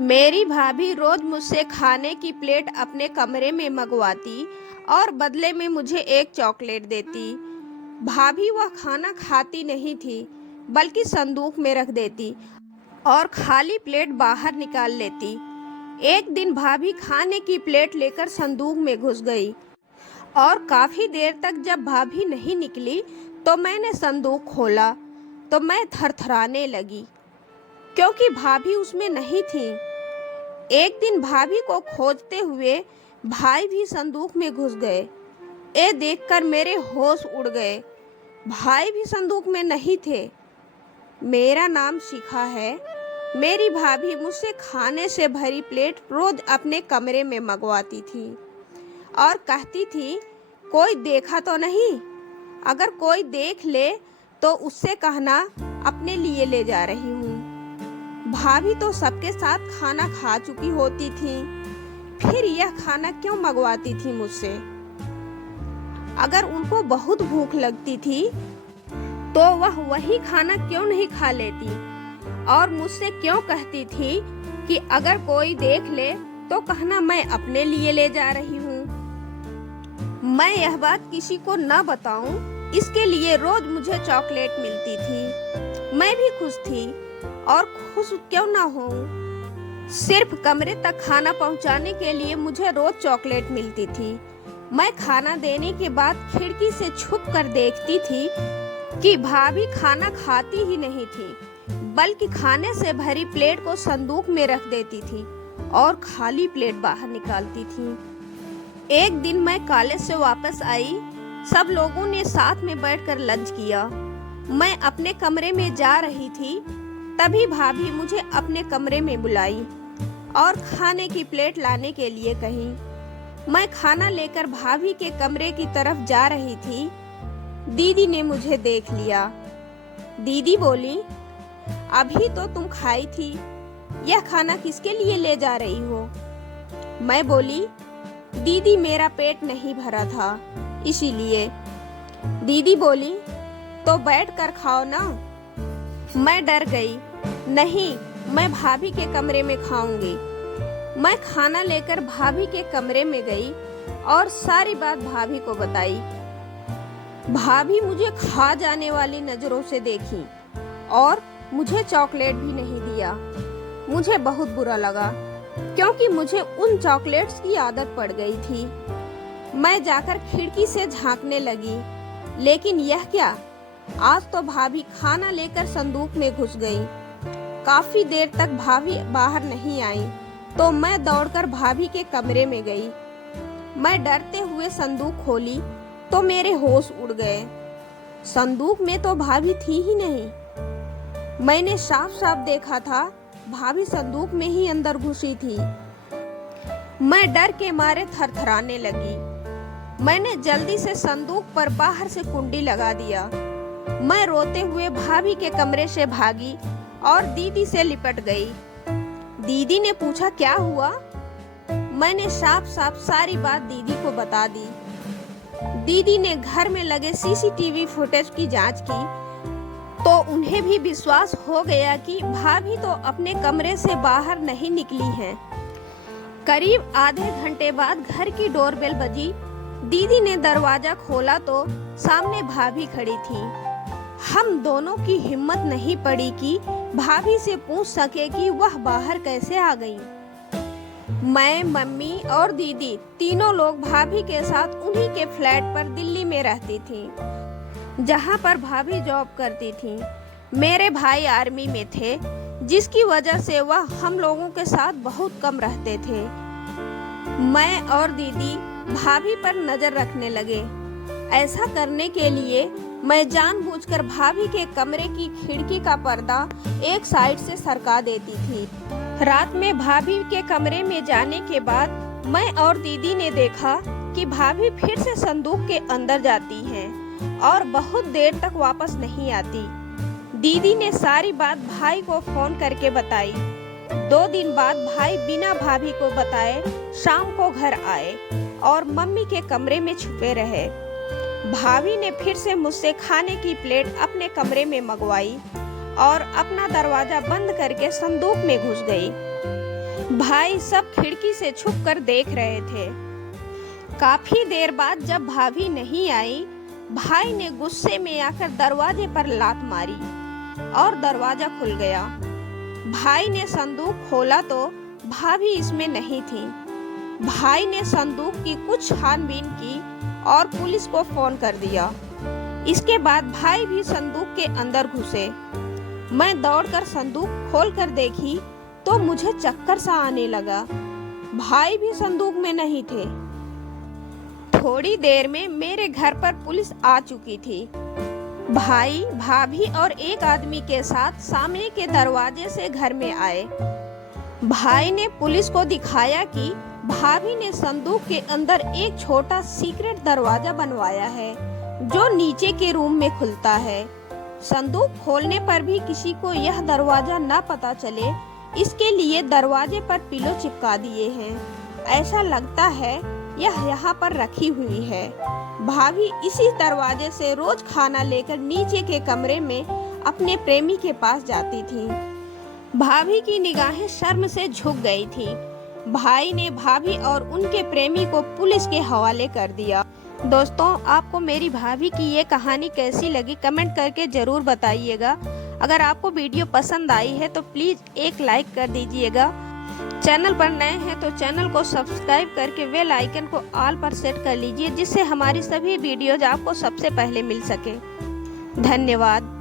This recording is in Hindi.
मेरी भाभी रोज मुझसे खाने की प्लेट अपने कमरे में मंगवाती और बदले में मुझे एक चॉकलेट देती। भाभी वह खाना खाती नहीं थी, बल्कि संदूक में रख देती और खाली प्लेट बाहर निकाल लेती। एक दिन भाभी खाने की प्लेट लेकर संदूक में घुस गई और काफी देर तक जब भाभी नहीं निकली तो मैंने संदूक खोला तो मैं थरथराने लगी, क्योंकि भाभी उसमें नहीं थी। एक दिन भाभी को खोजते हुए भाई भी संदूक में घुस गए। ये देखकर मेरे होश उड़ गए। भाई भी संदूक में नहीं थे। मेरा नाम शिखा है। मेरी भाभी मुझसे खाने से भरी प्लेट रोज अपने कमरे में मंगवाती थी और कहती थी, कोई देखा तो नहीं? अगर कोई देख ले तो उससे कहना अपने लिए ले जा रही हूँ। भाभी तो सबके साथ खाना खा चुकी होती थी, फिर यह खाना क्यों मंगवाती थी मुझसे? अगर उनको बहुत भूख लगती थी तो वह वही खाना क्यों नहीं खा लेती और मुझसे क्यों कहती थी कि अगर कोई देख ले तो कहना मैं अपने लिए ले जा रही हूँ। मैं यह बात किसी को न बताऊं, इसके लिए रोज मुझे चॉकलेट मिलती थी। मैं भी खुश थी और खुश क्यों ना हूँ। सिर्फ कमरे तक खाना पहुँचाने के लिए मुझे रोज चॉकलेट मिलती थी। मैं खाना देने के बाद खिड़की से छुप कर देखती थी कि भाभी खाना खाती ही नहीं थी, बल्कि खाने से भरी प्लेट को संदूक में रख देती थी और खाली प्लेट बाहर निकालती थी। एक दिन मैं कॉलेज से वापस आई। सब लोगों ने साथ में बैठकर लंच किया। मैं अपने कमरे में जा रही थी, तभी भाभी मुझे अपने कमरे में बुलाई और खाने की प्लेट लाने के लिए कही। मैं खाना लेकर भाभी के कमरे की तरफ जा रही थी। दीदी ने मुझे देख लिया। दीदी बोली, अभी तो तुम खाई थी, यह खाना किसके लिए ले जा रही हो? मैं बोली, दीदी मेरा पेट नहीं भरा था इसीलिए। दीदी बोली, तो बैठ कर खाओ ना। मैं डर गई। नहीं, मैं भाभी के कमरे में खाऊंगी। मैं खाना लेकर भाभी के कमरे में गई और सारी बात भाभी को बताई। भाभी मुझे खा जाने वाली नजरों से देखी और मुझे चॉकलेट भी नहीं दिया। मुझे बहुत बुरा लगा, क्योंकि मुझे उन चॉकलेट्स की आदत पड़ गई थी। मैं जाकर खिड़की से झांकने लगी, लेकिन यह क्या, आज तो भाभी खाना लेकर संदूक में घुस गई। काफी देर तक भाभी बाहर नहीं आई तो मैं दौड़कर भाभी के कमरे में गई। मैं डरते हुए संदूक खोली तो मेरे होश उड़ गए। संदूक में तो भाभी थी ही नहीं। मैंने साफ साफ देखा था, भाभी संदूक में ही अंदर घुसी थी। मैं डर के मारे थरथराने लगी। मैंने जल्दी से संदूक पर बाहर से कुंडी लगा दिया। मैं रोते हुए भाभी के कमरे से भागी और दीदी से लिपट गई। दीदी ने पूछा, क्या हुआ? मैंने साफ साफ सारी बात दीदी को बता दी। दीदी ने घर में लगे सीसीटीवी फुटेज की जांच की तो उन्हें भी विश्वास हो गया कि भाभी तो अपने कमरे से बाहर नहीं निकली हैं। करीब आधे घंटे बाद घर की डोरबेल बजी। दीदी ने दरवाजा खोला तो सामने भाभी खड़ी थी। हम दोनों की हिम्मत नहीं पड़ी कि भाभी से पूछ सके कि वह बाहर कैसे आ गई। मैं, मम्मी और दीदी तीनों लोग भाभी के साथ उन्हीं के फ्लैट पर दिल्ली में रहती थी, जहां पर भाभी जॉब करती थी। मेरे भाई आर्मी में थे, जिसकी वजह से वह हम लोगों के साथ बहुत कम रहते थे। मैं और दीदी भाभी पर नजर रखने लगे। ऐसा करने के लिए मैं जानबूझकर भाभी के कमरे की खिड़की का पर्दा एक साइड से सरका देती थी। रात में भाभी के कमरे में जाने के बाद मैं और दीदी ने देखा कि भाभी फिर से संदूक के अंदर जाती हैं और बहुत देर तक वापस नहीं आती। दीदी ने सारी बात भाई को फोन करके बताई। 2 दिन बाद भाई बिना भाभी को बताए शाम को घर आए और मम्मी के कमरे में छुपे रहे। भाभी ने फिर से मुझसे खाने की प्लेट अपने कमरे में मंगवाई और अपना दरवाजा बंद करके संदूक में घुस गई। भाई सब खिड़की से छुप कर देख रहे थे। काफी देर बाद जब भाभी नहीं आई, भाई ने गुस्से में आकर दरवाजे पर लात मारी और दरवाजा खुल गया। भाई ने संदूक खोला तो भाभी इसमें नहीं थी। भाई ने संदूक की कुछ छानबीन की और पुलिस को फोन कर दिया। इसके बाद भाई भी संदूक के अंदर घुसे। मैं दौड़कर संदूक खोलकर देखी तो मुझे चक्कर सा आने लगा। भाई भी संदूक में नहीं थे। थोड़ी देर में मेरे घर पर पुलिस आ चुकी थी। भाई, भाभी और एक आदमी के साथ सामने के दरवाजे से घर में आए। भाई ने पुलिस को दिखाया कि भाभी ने संदूक के अंदर एक छोटा सीक्रेट दरवाजा बनवाया है जो नीचे के रूम में खुलता है। संदूक खोलने पर भी किसी को यह दरवाजा न पता चले, इसके लिए दरवाजे पर पिलो चिपका दिए हैं। ऐसा लगता है यह यहाँ पर रखी हुई है। भाभी इसी दरवाजे से रोज खाना लेकर नीचे के कमरे में अपने प्रेमी के पास जाती थी। भाभी की निगाहें शर्म से झुक गई थी। भाई ने भाभी और उनके प्रेमी को पुलिस के हवाले कर दिया। दोस्तों, आपको मेरी भाभी की ये कहानी कैसी लगी कमेंट करके जरूर बताइएगा। अगर आपको वीडियो पसंद आई है तो प्लीज एक लाइक कर दीजिएगा। चैनल पर नए हैं तो चैनल को सब्सक्राइब करके बेल आइकन को ऑल पर सेट कर लीजिए, जिससे हमारी सभी वीडियोज आपको सबसे पहले मिल सके। धन्यवाद।